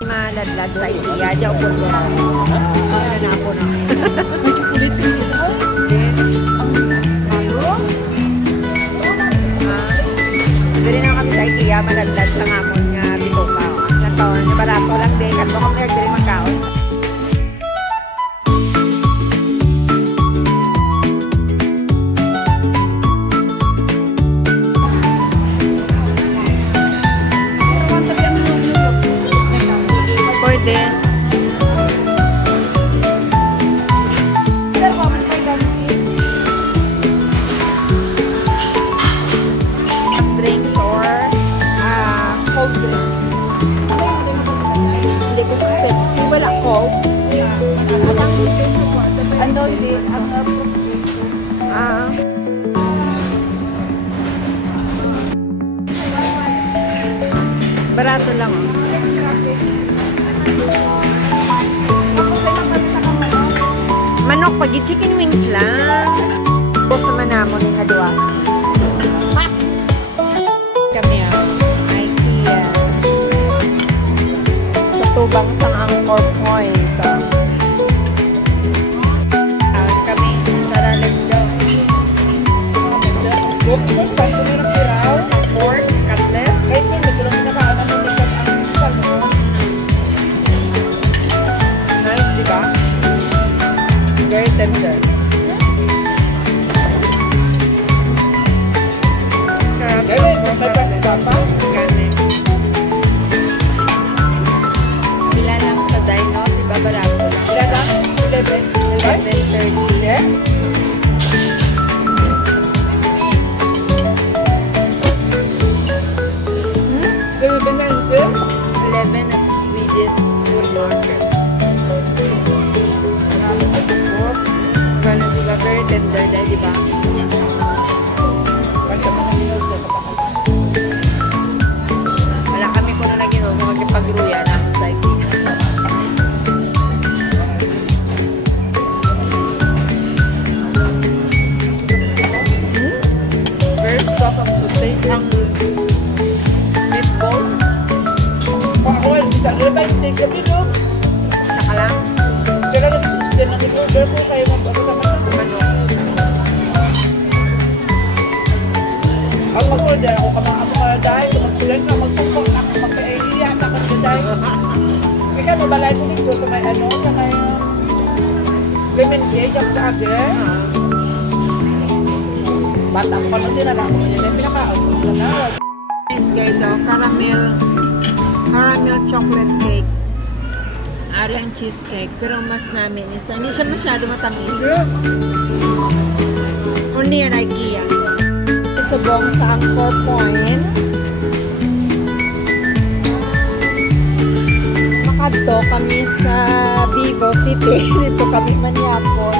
Maladlad sa IKEA. Diyan po po. Ano na po na. May chocolate din. Dili na kami sa IKEA. Maladlad sa ngamon nga bituka. Naton. Barato lang din. Kato kami dili magkaon. Pwede. Drinks or cold drinks. Hindi ko sa Pepsi. Wala Coke. Ano hindi? Barato lang. Manok, pag chicken wings lang. O sa manamon ng hadwa. Kami IKEA. Sa tubang sang Angkor Point. Kami. Tara, let's go. Sa pork, cutlet. Nice, di ba? Very tender. Bila lang sa dino, di ba barato lang? Bila lang? 11:30. Yeah? $11 at Swedish food market. Gano'n, diba? Very tender dahil, diba? Wala kami kung na ginuso magkipagruya namin sa IKEA. Very soft ang sausage. Ang meatball. Isa ka lang. Ang mag-order ako kamang dahil magpulan ka, magpupok na magka-area na kasi dahil ikaw mabalay ko nito sa may sa may lemon cake ang kage bata ko pa din na lang ako yun yung pinakaon ko na Guys, caramel chocolate cake. Ariang cheesecake. Pero mas namin isa. Hindi siya masyado matamis. Only yan IKEA. Subong sa Angkor Point. Makadto kami sa Vivo City. Dito kami Manyapon.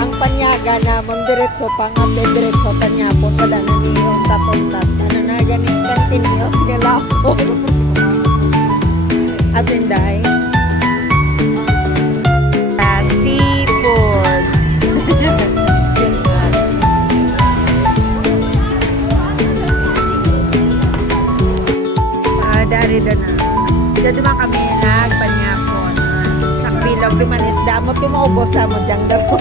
Ang panyaga namon diretso pangabe diretso Panyapon. Wala na niyong tatontat. Ano na ganit continuous nga lapo. As in die. Seafoods. Dari doon na. Diyan naman kami nagpanyapon. Sa bilog naman isda mo. Tumaubos na mo diyang daro.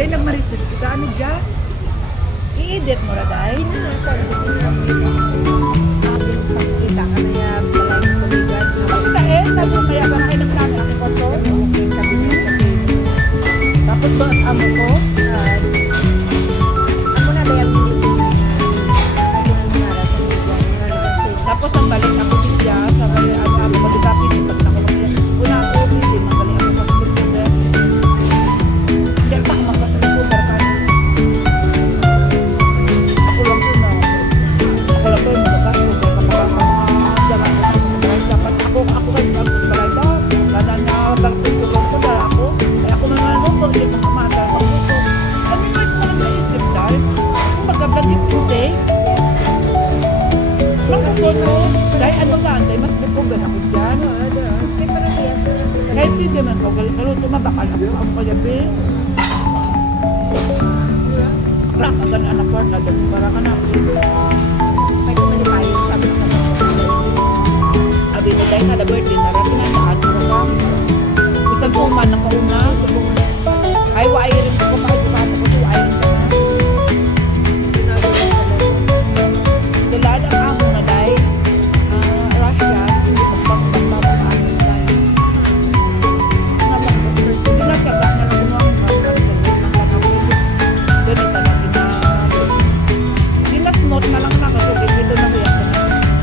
Dahil nagmarites kita, ano dyan? I-edit mo na dahil. Kita ka na yan, balay ng kuligan. Basta eh, sabi mo kaya ba na kayo ng plano ang ikoto? Tapos ba ang amo ko? Ako na ba yung Tapos ang balik ako siya, sabi ang amo ko, di ba pinipag na ko mag una ako, hindi, magaling ako mag-computer. Hindi pa ako mag-computer ka. Ako lang yun na. Ako lang yun, magagas ko, kaya kapag mga dyan ako, dapat ako kayo mag-balay ba? Lala na, balapin ko ko, dala ako. Kaya ako naman ano ko, hindi makamata ako ko. Kami ba ito lang naisip dahil? Kung mag-vlog yung today, magkasono, dahil ano lang, dahil mas bipugan ako dyan. Kahit hindi man ko, kalau tumabakal ako kagabi. Rak, agan anak ko, nadan para ka na. Abi na dahil kada birthday, narating ang daan mo na. Isang kuman ng kauna, ay waay rin ko kahit paano ko, waay rin ka na. Tulad ang amo na dahil Russia, hindi magpapapapaan dahil hindi lang siya gana na kumuha ng ganito na dinasmot na lang na kasi dito na yan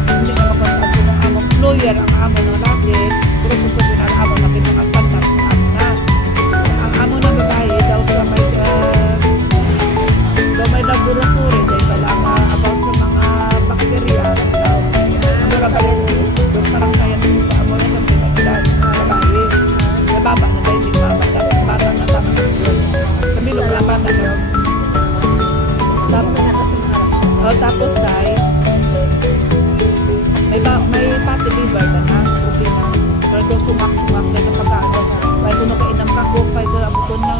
hindi na mapapapin ng amo lawyer ang amo ng lagi pero susunod ang amo na pinakapantap ng amo na ang amo na babae daw sa may laboratory dahil pala about sa mga bakterya daw ang mga bakterya parang kaya nito sa amo na sa pinagdaan babae nababa na dahil hindi mabata bata na tama sa milong na bata na tapos dahil may pati liver na na okay na pero doon sumak-sumak na ng pagkaano kaya kung nakainam ka ko kaya kung abuton na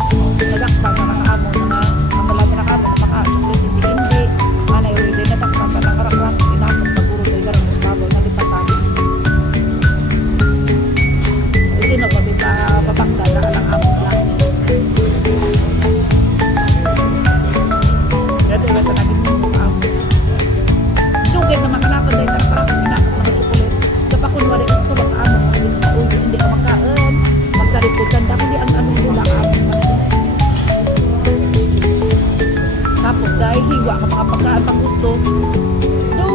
nadakpan na nakaamo na ang malaki nakaamo na makaano hindi manay ulit din nadakpan ka nakarakrak inamon paguro dahil garang ng babaw na lipatan hindi na babakda na alang amo lang kaya doon na naging sugay na makanakot dahil parang kinakot na chocolate. Sa pakunwari, ito makaano mo, hindi ka makaon, magkarikutan, kundi ang anong mula kaamon mo. Tapos dahil hiwa ka mga pagkaan pang gusto, do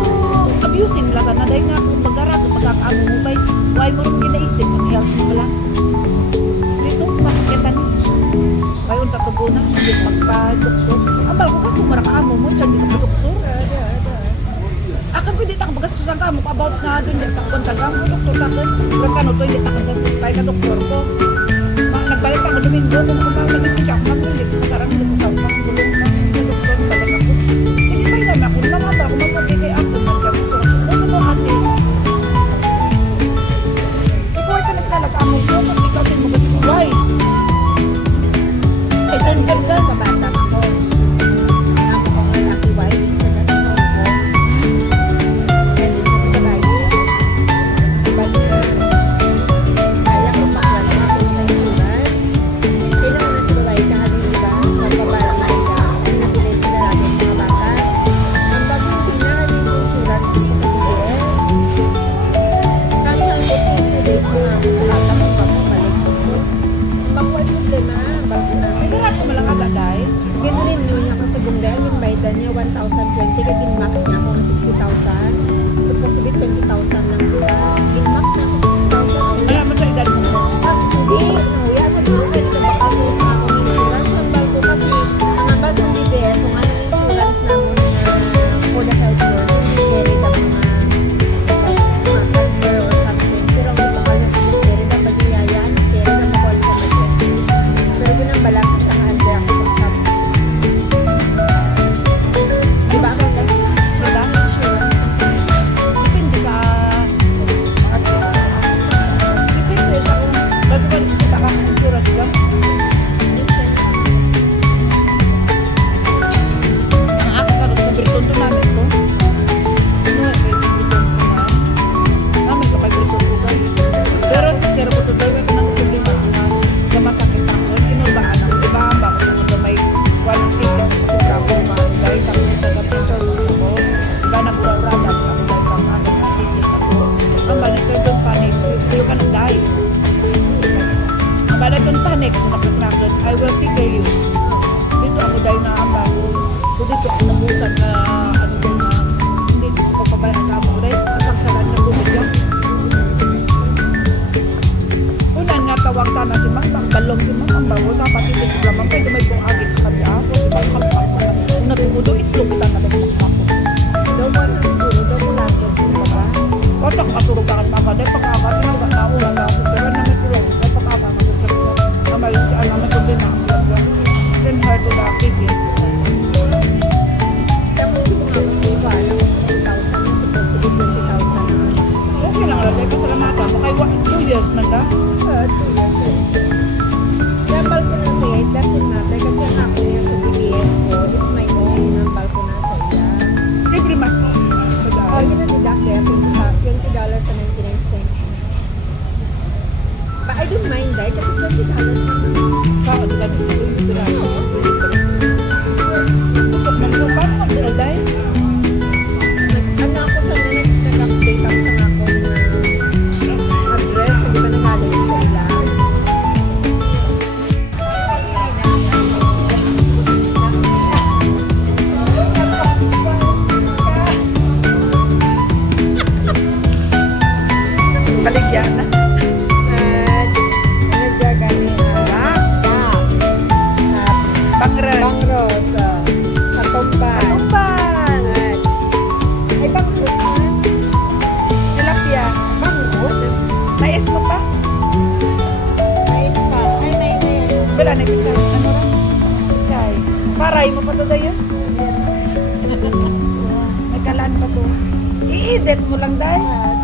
abusing lang ka na dahil nga kung magarat o pagkakaamon mo ba'y why mo rin ginaisip ng health mo wala. Dito, masakitan. Kaya yung tatubunan, hindi magpa-doktor. Ang bago ka kung marakaamon mo, siya hindi ka pa-doktor. Akan pwede tak magastusan ka mo about nga doon dito kon taga mo doktor sa akin pero kano to hindi tak gastos kay ka doktor ko nagbalik ako Domingo kung nag-isip ako mag-ulit sarang dito sa mga gulong na doktor balik ako hindi pa ina ako na mata ako magpapigay ako ng doktor ano mo ate ikaw ay tanas ka nag-amo ko kung ikaw din mo gastos why ay tanong ka kabata ako ako ko nga laki why din siya na niya 1,020 kaya ginmax niya ako ng 60,000 supposed to be 20,000 lang diba ginmax niya ako 60,000 kaya mo sa edad mo hindi ya sabi ko pwede ka baka sa akong insurance ang balko kasi ang abal sa DBS kung anong insurance namin for the health care hindi carry na mga cancer or something pero ang ito ka yung carry na magiyayaan carry na mga sa maternity pero ginambala ko siya nga under ako sa shop diba ako next na nakakrakon, I will figure you. Dito ako dahil na ama ko. So dito ako nabutan na ano dahil na hindi ko papabayaan na ako dahil asang salan na bumigyan. Una nga tawag ta na si Mang Mang balong si Mang Mang bago na pati din lamang kayo may pong agit sa kami ako. Si Mang Mang Mang Mang kung natutudo itlog kita na lang ako. Daw mo na siguro, daw mo lang daw mo ba? Kotak matulog ka mga dahil pag-akat na wala na ulan na ako. Pero na may tulog dahil pag-akat na sa kanya. Namayon si Alam na kundi na ako lang. Then hard to the activity. Tapos yung mga magbuba, alam mo, 10,000 na supposed to be 20,000 na. Okay lang alam ko salamatan. Makaiwa 2 years man ka. 2 years old. Nambal ko na siya, it doesn't matter kasi ang ako niya sa DBS ko, it's my own, nambal ko na sa iya. Every month. Pag na-deduct kaya $20.99. But I don't mind that kasi $20 na. Sao di ba dito? Tukot man ko. Paano ka sila dahil? Ano ako sa nag-update ako sa ako na address na di ba nanggaling sa ila. Baligyan na. At ano dyan gani Bangran. Bangros, Katumban. Tumban. At ay Bangros na. Tilapia. Bangros? May es mo pa? May spa. Ay may ano. Wala na kita. Ano ra? Chay. Paray mo pa to dayo? May kalan pa to. I-edit mo lang dahil. At